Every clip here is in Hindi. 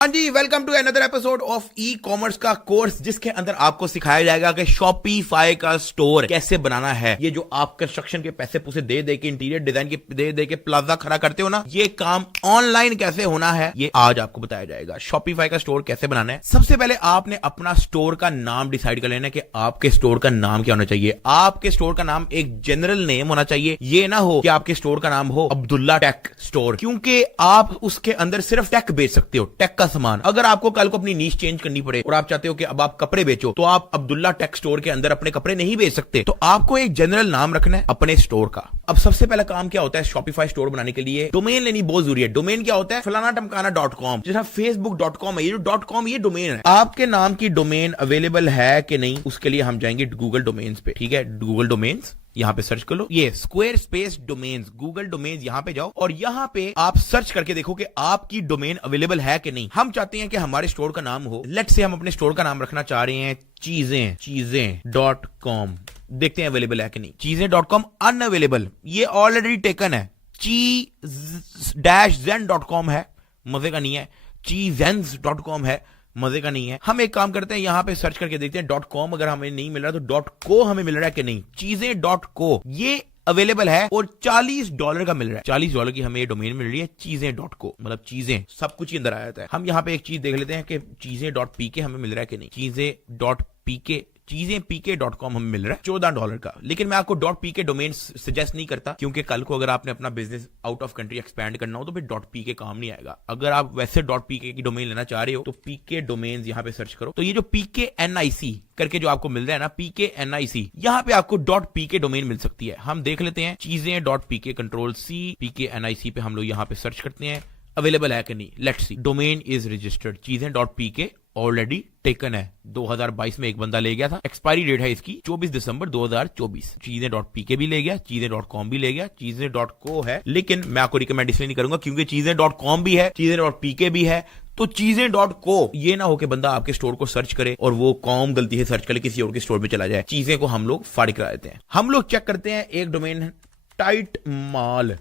हाँ जी, welcome to another episode of e commerce का कोर्स, जिसके अंदर आपको सिखाया जाएगा कि शॉपिफाई का स्टोर कैसे बनाना है। ये जो आप कंस्ट्रक्शन के पैसे पूसे दे दे के, इंटीरियर डिजाइन के दे के प्लाजा खड़ा करते हो ना, ये काम ऑनलाइन कैसे होना है ये आज आपको बताया जाएगा। शॉपिफाई का स्टोर कैसे बनाना है। सबसे पहले आपने अपना स्टोर का नाम डिसाइड कर लेना है कि आपके स्टोर का नाम क्या होना चाहिए। आपके स्टोर का नाम एक जनरल नेम होना चाहिए। ये ना हो कि आपके स्टोर का नाम हो अब्दुल्ला टेक स्टोर, क्योंकि आप उसके अंदर सिर्फ टेक बेच सकते हो, टेक का सामान। अगर आपको कल को अपनी नीश चेंज करनी पड़े और आप चाहते हो कि अब आप कपड़े बेचो, तो आप अब्दुल्ला टेक स्टोर के अंदर अपने कपड़े नहीं बेच सकते। तो आपको एक जनरल नाम रखना है अपने स्टोर का। अब सबसे पहला काम क्या होता है शॉपिफाई स्टोर बनाने के लिए, डोमेन लेनी बहुत जरूरी है। डोमेन क्या होता है, फलाना टमकाना .com, जैसा facebook.com है, ये जो .com ये डोमेन है। आपके नाम की डोमेन अवेलेबल है कि नहीं, उसके लिए हम जाएंगे गूगल डोमेन्स पे। ठीक है, गूगल डोमेन्स यहां पे सर्च कर लो, ये square space domains, Google domains, यहां पे जाओ और यहां पे आप सर्च करके देखो कि आपकी डोमेन अवेलेबल है कि नहीं। हम चाहते हैं कि हमारे स्टोर का नाम हो, लेट्स से हम अपने स्टोर का नाम रखना चाह रहे हैं चीजें.com। देखते हैं अवेलेबल है कि नहीं। चीजें.com अनअवेलेबल, ये ऑलरेडी टेकन है। ची-zen.com है, मजे का नहीं है। चीजेंस.com है, मजे का नहीं है। हम एक काम करते हैं, यहां पे सर्च करके देखते हैं .com अगर हमें नहीं मिल रहा तो .co हमें मिल रहा है कि नहीं। चीजें.co ये अवेलेबल है और $40 का मिल रहा है। $40 की हमें ये डोमेन मिल रही है चीजें.co, मतलब चीजें सब कुछ ही अंदर आ जाता है। हम यहां पे एक चीज देख लेते हैं कि चीजें.pk हमें मिल रहा है कि नहीं। चीजें.pk pk.com हमें मिल रहा है $14 का। लेकिन मैं आपको .pk डोमेन सजेस्ट नहीं करता, क्योंकि कल को अगर आपने अपना business out of country expand करना हो तो फिर .pk काम नहीं आएगा। अगर आप वैसे .pk की डोमेन लेना चाह रहे हो तो pk डोमेन्स यहां पे सर्च करो। तो ये जो pknic करके जो आपको मिल रहा है ना, pknic, यहां पे आपको .pk डोमेन मिल सकती है। हम देख लेते हैं चीजें.pk, कंट्रोल C, pknic पे हम लोग यहां पे सर्च करते हैं अवेलेबल है कि नहीं। Let's see, domain is registered. चीजें.pk ऑलरेडी टेकन है, 2022 में एक बंदा ले गया था। एक्सपायरी डेट है इसकी 24 दिसंबर 2024। चीजें.pk भी ले गया, चीजें.com भी ले गया, चीजें.co है। लेकिन मैं आपको रिकमेंड इसलिए नहीं करूंगा क्योंकि चीजें.com भी है, चीजें.pk भी है, तो चीजें.co ये ना हो कि बंदा आपके स्टोर को सर्च करे और वो कॉम गलती से सर्च करे किसी और के स्टोर पे चला जाए। चीजें को हम लोग फाड़ी करा देते हैं। हम लोग चेक करते हैं एक डोमेन है टाइटमाल,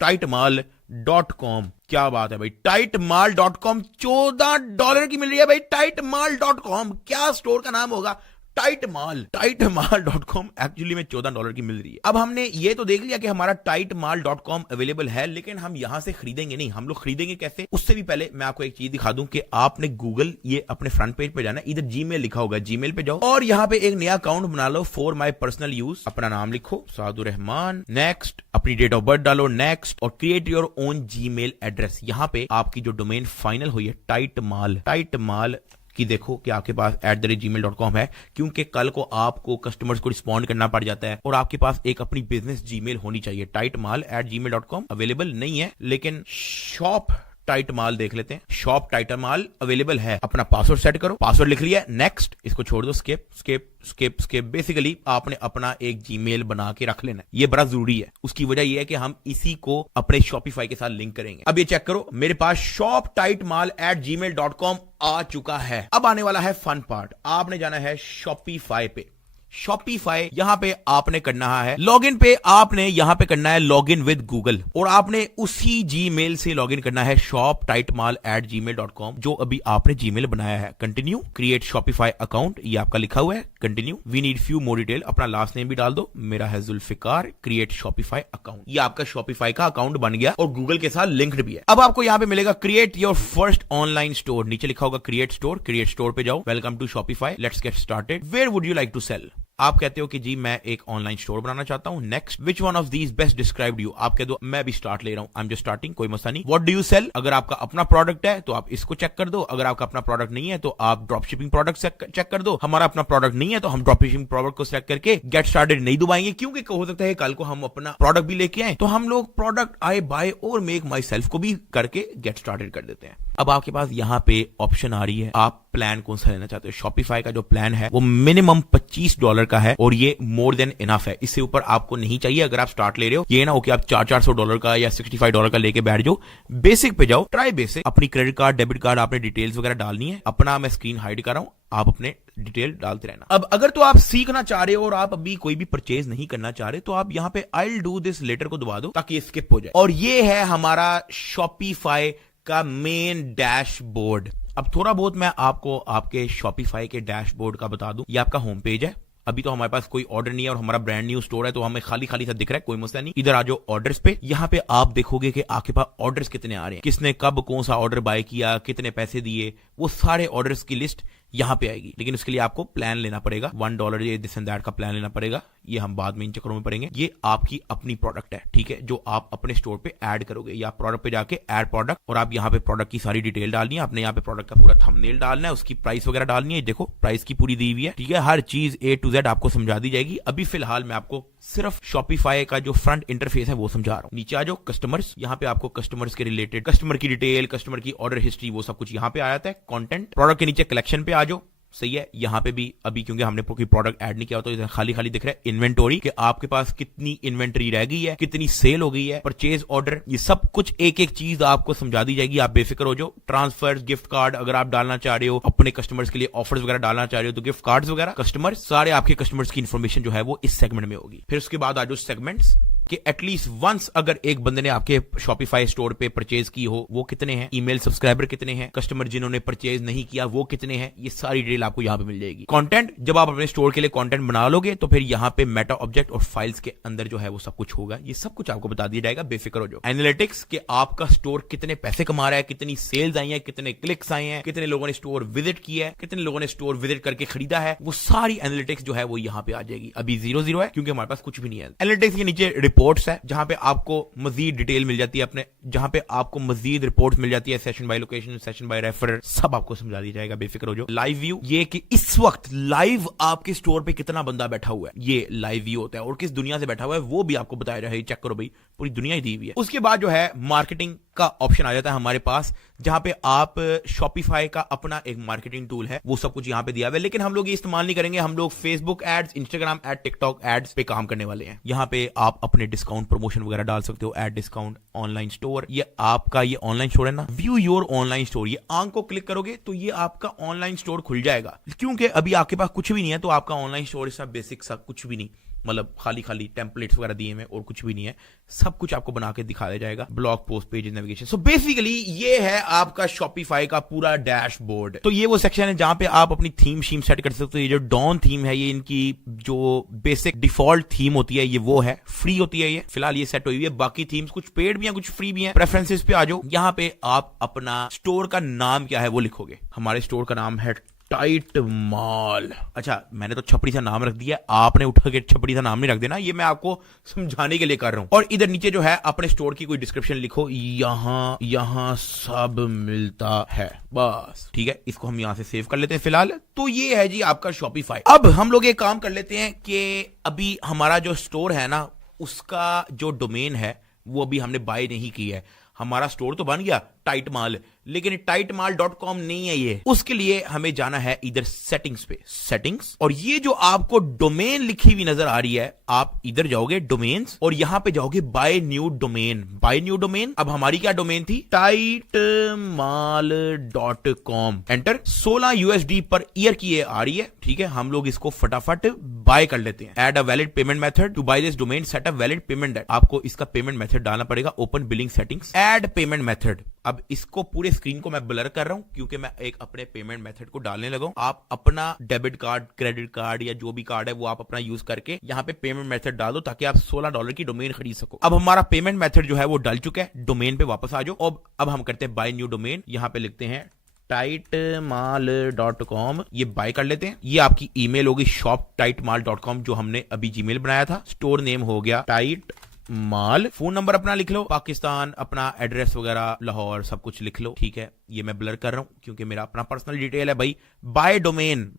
टाइटमाल.com। क्या बात है भाई, टाइटमाल.com $14 की मिल रही है भाई। टाइटमाल.com क्या स्टोर का नाम होगा, टाइटमाल.com एक्चुअली में $14 की मिल रही है। अब हमने ये तो देख लिया कि हमारा टाइटमाल.com अवेलेबल है, लेकिन हम यहां से खरीदेंगे नहीं। हम लोग खरीदेंगे कैसे, उससे भी पहले मैं आपको एक चीज दिखा दूं कि आपने गूगल ये अपने फ्रंट पेज पे जाना है, इधर जीमेल लिखा होगा, जीमेल पे जाओ और यहां पे एक नया अकाउंट बना लो फॉर माई पर्सनल यूज। अपना नाम लिखो सादुर रहमान, नेक्स्ट अपनी डेट ऑफ बर्थ डालो, नेक्स्ट, और create your own Gmail address. यहां पे आपकी जो डोमेन फाइनल हुई है टाइटमाल कि देखो कि आपके पास @gmail.com है, क्योंकि कल को आपको कस्टमर्स को रिस्पॉन्ड करना पड़ जाता है और आपके पास एक अपनी बिजनेस जीमेल होनी चाहिए। टाइटमाल@gmail.com अवेलेबल नहीं है, लेकिन शॉप टाइटमाल देख लेते हैं। शॉप टाइटमाल अवेलेबल है। अपना पासवर्ड सेट करो, पासवर्ड लिख लिया, नेक्स्ट, इसको छोड़ दो, skip skip skip skip. Basically आपने अपना एक जीमेल बना के रख लेना है, ये बड़ा जरूरी है। उसकी वजह ये है कि हम इसी को अपने शॉपिफाई के साथ लिंक करेंगे। अब ये चेक करो, मेरे पास shoptightmal@gmail.com आ चुका है। अब आने वाला है फन पार्ट, आपने जाना है शॉपिफाई पे। शॉपिफाई यहां पे आपने करना है लॉगिन पे, आपने यहां पे करना है लॉगिन विद गूगल और आपने उसी जीमेल से लॉगिन करना है shoptightmal@gmail.com जो अभी आपने जीमेल बनाया है। कंटिन्यू, क्रिएट शॉपिफाई अकाउंट, ये आपका लिखा हुआ है। Continue, we need few more detail, अपना लास्ट नेम भी डाल दो, मेरा है जुल्फिकार। क्रिएट शॉपिफाई अकाउंट, ये आपका शॉपिफाई का अकाउंट बन गया और गूगल के साथ लिंक्ड भी है। अब आपको यहां पे मिलेगा create your first online store, नीचे लिखा होगा क्रिएट स्टोर। क्रिएट स्टोर पे जाओ, welcome to Shopify, let's get started. Where would you like to sell, आप कहते हो कि जी मैं एक ऑनलाइन स्टोर बनाना चाहता हूं। Next, which one of these best described you, आप कह दो मैं भी स्टार्ट ले रहा हूं, आई एम जस्ट स्टार्टिंग, कोई मसला नहीं। व्हाट डू यू सेल, अगर आपका अपना प्रोडक्ट है तो आप इसको चेक कर दो, अगर आपका अपना प्रोडक्ट नहीं है तो आप ड्रॉप शिपिंग प्रोडक्ट चेक कर दो। हमारा अपना प्रोडक्ट नहीं है तो हम ड्रॉप शिपिंग प्रोडक्ट को सेलेक्ट करके गेट स्टार्टेड नहीं दबाएंगे, क्योंकि हो सकता है कल को हम अपना प्रोडक्ट भी लेके आए तो हम लोग प्रोडक्ट आई बाय और मेक माई सेल्फ को भी करके गेट स्टार्टेड कर देते हैं। अब आपके पास यहां पे ऑप्शन आ रही है, आप प्लान कौन सा लेना चाहते हो। शॉपिफाई का जो प्लान है वो मिनिमम $25 का है और ये मोर देन इनफ है, इससे ऊपर आपको नहीं चाहिए अगर आप स्टार्ट ले रहे हो। ये ना हो कि आप $400 का या $65 का लेके बैठ जाओ। बेसिक पे जाओ, ट्राई बेसिक। अपनी क्रेडिट कार्ड, डेबिट कार्ड, आपने डिटेल्स वगैरह डालनी है। अपना मैं स्क्रीन हाइड कर रहा हूं, आप अपने डिटेल डालते रहना। अब अगर तो आप सीखना चाह रहे हो और आप अभी कोई भी परचेज नहीं करना चाह रहे तो आप यहां पे I will do this later को दबा दो ताकि ये स्किप हो जाए। और ये है हमारा शॉपिफाई का मेन डैशबोर्ड। अब थोड़ा बहुत मैं आपको आपके शॉपिफाई के डैशबोर्ड का बता दूं। ये आपका होम पेज है। अभी तो हमारे पास कोई ऑर्डर नहीं है और हमारा ब्रांड न्यू स्टोर है, तो हमें खाली खाली सा दिख रहा है, कोई मसला नहीं। इधर आ जाओ ऑर्डर्स पे। यहाँ पे आप देखोगे कि आपके पास ऑर्डर्स कितने आ रहे हैं, किसने कब कौन सा ऑर्डर बाय किया, कितने पैसे दिए, वो सारे ऑर्डर्स की लिस्ट यहां पे आएगी। लेकिन उसके लिए आपको प्लान लेना पड़ेगा, $1 ये दिस एंड दैट का प्लान लेना पड़ेगा। ये हम बाद में इन चक्करों में पड़ेंगे। ये आपकी अपनी प्रोडक्ट है, ठीक है, जो आप अपने स्टोर पे ऐड करोगे। या प्रोडक्ट पे जाके ऐड प्रोडक्ट, और आप यहाँ पे प्रोडक्ट की सारी डिटेल डालनी है, आपने यहाँ पे प्रोडक्ट का पूरा थंबनेल डालना है, उसकी प्राइस वगैरह डालनी है। देखो प्राइस की पूरी दी हुई है, ठीक है, हर चीज A to Z आपको समझा दी जाएगी। अभी फिलहाल मैं आपको सिर्फ शॉपिफाई का जो फ्रंट इंटरफेस है वो समझा रहा हूं। नीचे आ जाओ कस्टमर्स, यहाँ पे आपको कस्टमर्स के रिलेटेड, कस्टमर की डिटेल, कस्टमर की ऑर्डर हिस्ट्री, वो सब कुछ यहाँ पे आ जाता है। कंटेंट, प्रोडक्ट के नीचे कलेक्शन पे आ जाओ। सही है, यहां पे भी अभी क्योंकि हमने कोई प्रोडक्ट ऐड नहीं किया तो खाली खाली दिख रहा है। इन्वेंटोरी, कि आपके पास कितनी इन्वेंटरी रह गई है, कितनी सेल हो गई है, परचेज ऑर्डर, ये सब कुछ एक एक चीज आपको समझा दी जाएगी। आप बेफिक्र हो जाओ। ट्रांसफर, गिफ्ट कार्ड अगर आप डालना चाह रहे हो, अपने कस्टमर्स के लिए ऑफर्स वगैरह डालना चाह रहे हो, तो गिफ्ट कार्ड्स वगैरह, कस्टमर्स, सारे आपके कस्टमर्स की इंफॉर्मेशन जो है वो इस सेगमेंट में होगी। फिर उसके बाद आ जाओ सेगमेंट्स, कि एटलीस्ट वंस अगर एक बंदे ने आपके शॉपिफाई स्टोर पे परचेज की हो, वो कितने हैं, ईमेल सब्सक्राइबर कितने हैं, कस्टमर जिन्होंने परचेज नहीं किया वो कितने हैं, ये सारी डिटेल आपको यहां पे मिल जाएगी। कंटेंट, जब आप अपने स्टोर के लिए कंटेंट बना लोगे तो फिर यहां पे मेटा ऑब्जेक्ट और फाइल्स के अंदर जो है वो सब कुछ होगा। ये सब कुछ आपको बता दिया जाएगा, बेफिक्र हो जाओ। एनालिटिक्स, कि आपका स्टोर कितने पैसे कमा रहा है, कितनी सेल्स आई है, कितने क्लिक्स आए हैं, कितने लोगों ने स्टोर विजिट किया है, कितने लोगों ने स्टोर विजिट करके खरीदा है, वो सारी एनालिटिक्स जो है वो यहां पे आ जाएगी। अभी 0 है क्योंकि हमारे पास कुछ भी नहीं है। एनालिटिक्स के नीचे रिपोर्ट्स है, जहां पे आपको मजीद डिटेल मिल जाती है अपने, जहां पे आपको मजीद रिपोर्ट्स मिल जाती है, session by location, session by refer, सब आपको समझा दिया जाएगा, बेफिक्र हो जाओ। लाइव व्यू, ये कि इस वक्त लाइव आपके स्टोर पे कितना बंदा बैठा हुआ है, ये लाइव व्यू होता है, और किस दुनिया से बैठा हुआ है वो भी आपको बताया जाएगा। चेक करो भाई, पूरी दुनिया ही दी हुई है। उसके बाद जो है मार्केटिंग का ऑप्शन आ जाता है हमारे पास, जहां पे आप शॉपिफाई का अपना एक मार्केटिंग टूल है, वो सब कुछ यहां पे दिया हुआ है। लेकिन हम लोग ये इस्तेमाल नहीं करेंगे, हम लोग Facebook ads, Instagram ad, TikTok ads पे काम करने वाले हैं। यहां पे आप अपने डिस्काउंट प्रमोशन वगैरह डाल सकते हो, एड डिस्काउंट, ऑनलाइन स्टोर। ये आपका ये ऑनलाइन स्टोर है ना, व्यू योर ऑनलाइन स्टोर, ये आंख को क्लिक करोगे तो ये आपका ऑनलाइन स्टोर खुल जाएगा। क्योंकि अभी आपके पास कुछ भी नहीं है, तो आपका ऑनलाइन स्टोर इस बेसिक सा कुछ भी नहीं, मतलब खाली खाली टेम्पलेट्स वगैरह दिए हैं और कुछ भी नहीं है, सब कुछ आपको बना के दिखा दिया जाएगा। Blog post, page, navigation. So basically ये है आपका शॉपिफाई का पूरा डैशबोर्ड। तो ये वो सेक्शन है जहां पे आप अपनी थीम शीम सेट कर सकते हो। ये जो डॉन थीम है, ये इनकी जो बेसिक डिफॉल्ट थीम होती है, ये वो है, फ्री होती है। ये फिलहाल ये सेट हुई है। बाकी थीम्स कुछ पेड भी हैं, कुछ फ्री भी हैं। प्रेफरेंसेस पे आ जाओ, यहां पे आप अपना स्टोर का नाम क्या है वो लिखोगे। हमारे स्टोर का नाम है टाइट माल। अच्छा, मैंने तो छपड़ी सा नाम रख दिया, आपने उठा के छपड़ी सा नाम नहीं रख देना, ये मैं आपको समझाने के लिए कर रहा हूं। और इधर नीचे जो है अपने स्टोर की कोई डिस्क्रिप्शन लिखो, यहां सब मिलता है, बस ठीक है। इसको हम यहां से सेव कर लेते हैं फिलहाल। तो ये है जी आपका शॉपिफाई। अब हम लोग एक काम कर लेते हैं कि अभी हमारा जो स्टोर है ना, उसका जो डोमेन है वो अभी हमने बाय नहीं किया है। हमारा स्टोर तो बन गया टाइट माल, लेकिन tightmal.com नहीं है ये। उसके लिए हमें जाना है इधर सेटिंग्स पे, सेटिंग्स, और ये जो आपको डोमेन लिखी हुई नजर आ रही है, आप इधर जाओगे डोमेन्स और यहां पे जाओगे buy new domain, buy new domain. अब हमारी क्या डोमेन थी, tightmal.com। Enter. 16 USD per year की ये आ रही है, ठीक है। हम लोग इसको फटाफट बाय कर लेते हैं। Add a valid payment method to buy this domain, set up valid payment date. आपको इसका पेमेंट मेथड डालना पड़ेगा। Open billing settings, add payment method. अब इसको पूरे स्क्रीन को मैं ब्लर कर रहा हूं क्योंकि मैं एक अपने पेमेंट मेथड को डालने लगा हूं। आप अपना डेबिट कार्ड, क्रेडिट कार्ड या जो भी कार्ड है वो आप अपना यूज करके यहां पे पेमेंट मेथड डाल दो ताकि आप $16 की डोमेन खरीद सको। अब हमारा पेमेंट मेथड जो है वो डल चुका है। डोमेन पे वापस आ जाओ। अब हम करते हैं बाय न्यू डोमेन। यहां पे लिखते हैं tightmal.com, ये बाय कर लेते हैं। ये आपकी ईमेल होगी shop@tightmal.com, जो हमने अभी जीमेल बनाया था। स्टोर नेम हो गया टाइट माल। फोन नंबर अपना लिख लो, पाकिस्तान, अपना एड्रेस वगैरह लाहौर, सब कुछ लिख लो, ठीक है। ये मैं ब्लर कर रहा हूं क्योंकि मेरा अपना पर्सनल डिटेल है भाई। बाय डोमेन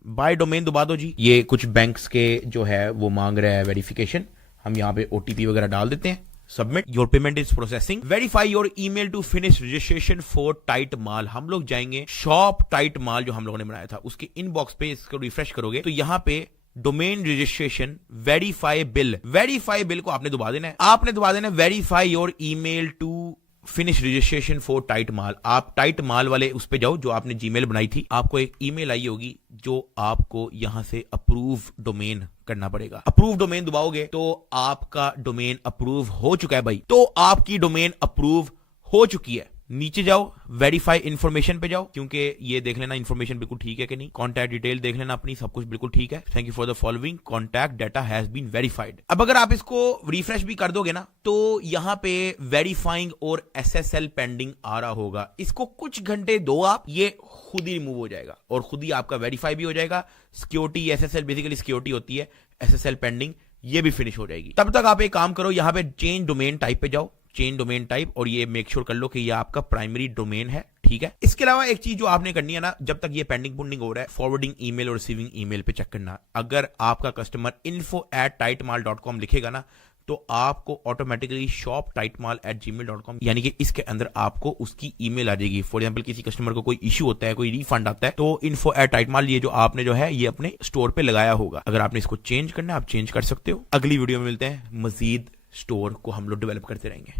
दबा दो जी। ये कुछ बैंक्स के जो है वो मांग रहा है वेरिफिकेशन, हम यहाँ पे OTP वगैरह डाल देते हैं। Submit. Your payment is processing. Verify your email to finish registration for Tight Mall. हम लोग जाएंगे शॉप टाइट माल जो हम लोगों ने बनाया था, उसके इनबॉक्स पे इसको रिफ्रेश करोगे तो यहां पे domain registration verify bill, verify bill को आपने दबा देना है। आपने दबा देना है verify your email to finish registration for Tight Mall. आप टाइट माल वाले उस पे जाओ जो आपने जीमेल बनाई थी, आपको एक ईमेल आई होगी जो आपको यहां से अप्रूव डोमेन करना पड़ेगा। अप्रूव डोमेन दबाओगे तो आपका डोमेन अप्रूव हो चुका है भाई। तो आपकी डोमेन अप्रूव हो चुकी है। नीचे जाओ, वेरीफाई इन्फॉर्मेशन पे जाओ, क्योंकि ये देख लेना इन्फॉर्मेशन बिल्कुल ठीक है कि नहीं। कॉन्टैक्ट डिटेल देख लेना अपनी, सब कुछ बिल्कुल ठीक है। Thank you for the following, contact data has been verified. अब अगर आप इसको रिफ्रेश भी कर दोगे ना, तो यहां पे वेरीफाइंग और SSL पेंडिंग आ रहा होगा। इसको कुछ घंटे दो आप, ये खुद ही रिमूव हो जाएगा और खुद ही आपका वेरीफाई भी हो जाएगा। सिक्योरिटी SSL बेसिकली सिक्योरिटी होती है, SSL पेंडिंग ये भी फिनिश हो जाएगी। तब तक आप एक काम करो, यहां पे चेंज डोमेन टाइप पे जाओ, चेंज डोमेन टाइप, और ये मेक श्योर कर लो कि ये आपका प्राइमरी डोमेन है, ठीक है। इसके अलावा एक चीज जो आपने करनी है ना, जब तक ये पेंडिंग पुंडिंग हो रहा है, फॉरवर्डिंग ईमेल और रिसीविंग ईमेल पे चेक करना। अगर आपका कस्टमर info@tightmal.com लिखेगा ना, तो आपको ऑटोमेटिकली shop@tightmal@gmail.com यानी कि इसके अंदर आपको उसकी ईमेल आ जाएगी। फॉर एग्जांपल किसी कस्टमर को कोई इश्यू होता है, कोई रिफंड आता है, तो info@tightmal ये जो आपने जो है ये अपने स्टोर पे लगाया होगा। अगर आपने इसको चेंज करना है, आप चेंज कर सकते हो। अगली वीडियो में मिलते हैं, मजीद स्टोर को हम लोग डेवलप करते रहेंगे।